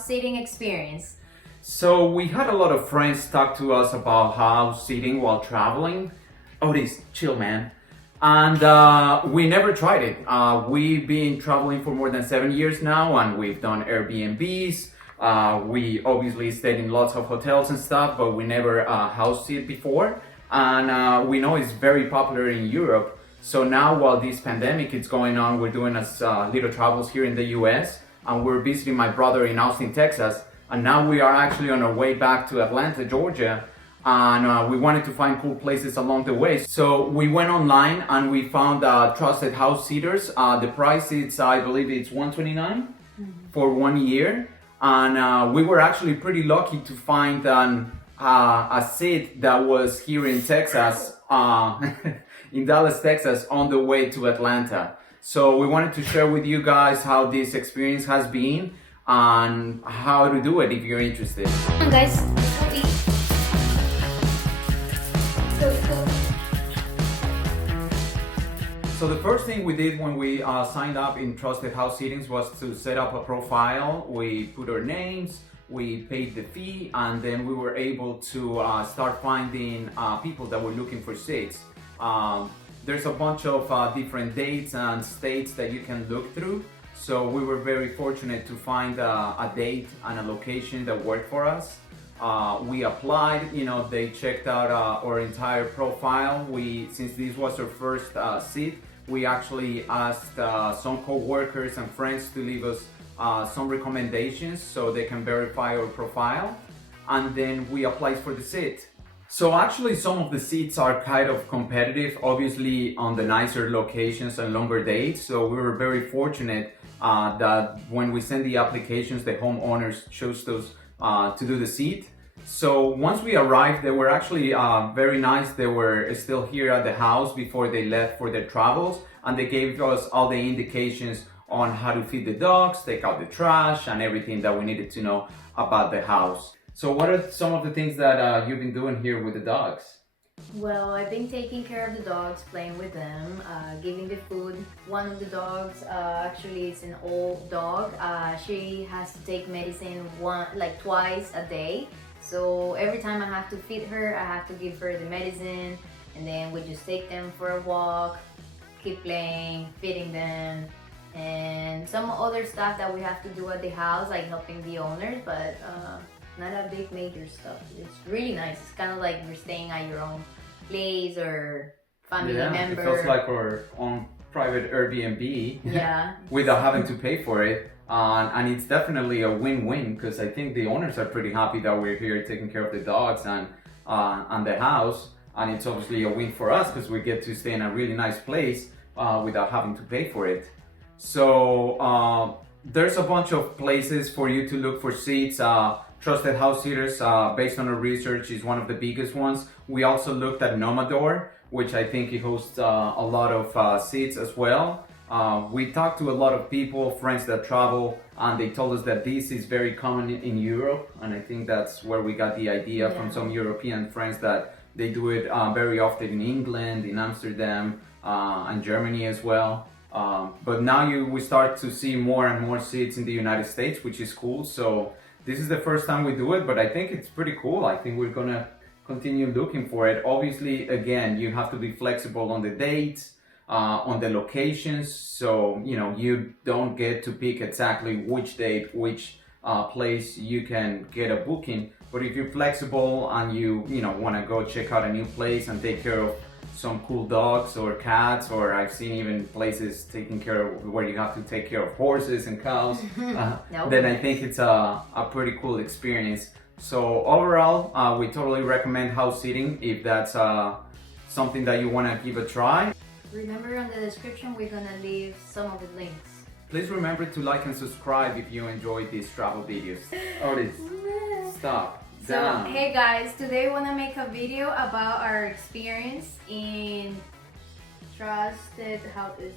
house sitting experience. So we had a lot of friends talk to us about house sitting while traveling. Otis, chill, man. And we never tried it. We've been traveling for more than 7 years now, and we've done Airbnbs. We obviously stayed in lots of hotels and stuff, but we never house sit before. And we know it's very popular in Europe. So now while this pandemic is going on, we're doing us little travels here in the US, and we're visiting my brother in Austin, Texas. And now we are actually on our way back to Atlanta, Georgia. And we wanted to find cool places along the way. So we went online and we found trusted house sitters. The price is, I believe it's $129 for 1 year. And we were actually pretty lucky to find a seat that was here in Texas, in Dallas, Texas, on the way to Atlanta. So we wanted to share with you guys how this experience has been and how to do it if you're interested. Come on, guys. Let's eat. So the first thing we did when we signed up in Trusted House Sittings was to set up a profile. We put our names, we paid the fee, and then we were able to start finding people that were looking for seats. There's a bunch of different dates and states that you can look through. So we were very fortunate to find a date and a location that worked for us. We applied, they checked out our entire profile. Since this was our first seat, we actually asked some co-workers and friends to leave us some recommendations so they can verify our profile, and then we applied for the seat. So actually some of the seats are kind of competitive, obviously on the nicer locations and longer dates. So we were very fortunate that when we sent the applications, the homeowners chose those to do the seat. So once we arrived, they were actually very nice. They were still here at the house before they left for their travels, and they gave us all the indications on how to feed the dogs, take out the trash, and everything that we needed to know about the house. So what are some of the things that you've been doing here with the dogs? Well, I've been taking care of the dogs, playing with them, giving the food. One of the dogs, actually it's an old dog. She has to take medicine twice a day. So every time I have to feed her, I have to give her the medicine, and then we just take them for a walk, keep playing, feeding them, and some other stuff that we have to do at the house, like helping the owners, but not a big major stuff. It's really nice. It's kind of like you're staying at your own place or family member. It feels like our own private Airbnb. Yeah. Without having to pay for it. And it's definitely a win-win, because I think the owners are pretty happy that we're here taking care of the dogs and the house. And it's obviously a win for us because we get to stay in a really nice place without having to pay for it. So there's a bunch of places for you to look for seats. Trusted House Sitters, based on our research, is one of the biggest ones. We also looked at Nomador, which I think it hosts a lot of seats as well. We talked to a lot of people, friends that travel, and they told us that this is very common in Europe. And I think that's where we got the idea from some European friends, that they do it very often in England, in Amsterdam, and Germany as well. But now we start to see more and more seats in the United States, which is cool. So this is the first time we do it, but I think it's pretty cool. I think we're gonna continue looking for it. Obviously, again, you have to be flexible on the dates, on the locations, so you don't get to pick exactly which date, which place you can get a booking. But if you're flexible and you want to go check out a new place and take care of some cool dogs or cats, or I've seen even places taking care of where you have to take care of horses and cows, then I think it's a pretty cool experience. So overall, we totally recommend house sitting if that's something that you want to give a try. Remember, on the description we're gonna leave some of the links. Please remember to like and subscribe if you enjoyed these travel videos. Otis, stop. So, hey guys, today we want to make a video about our experience in Trusted Houses.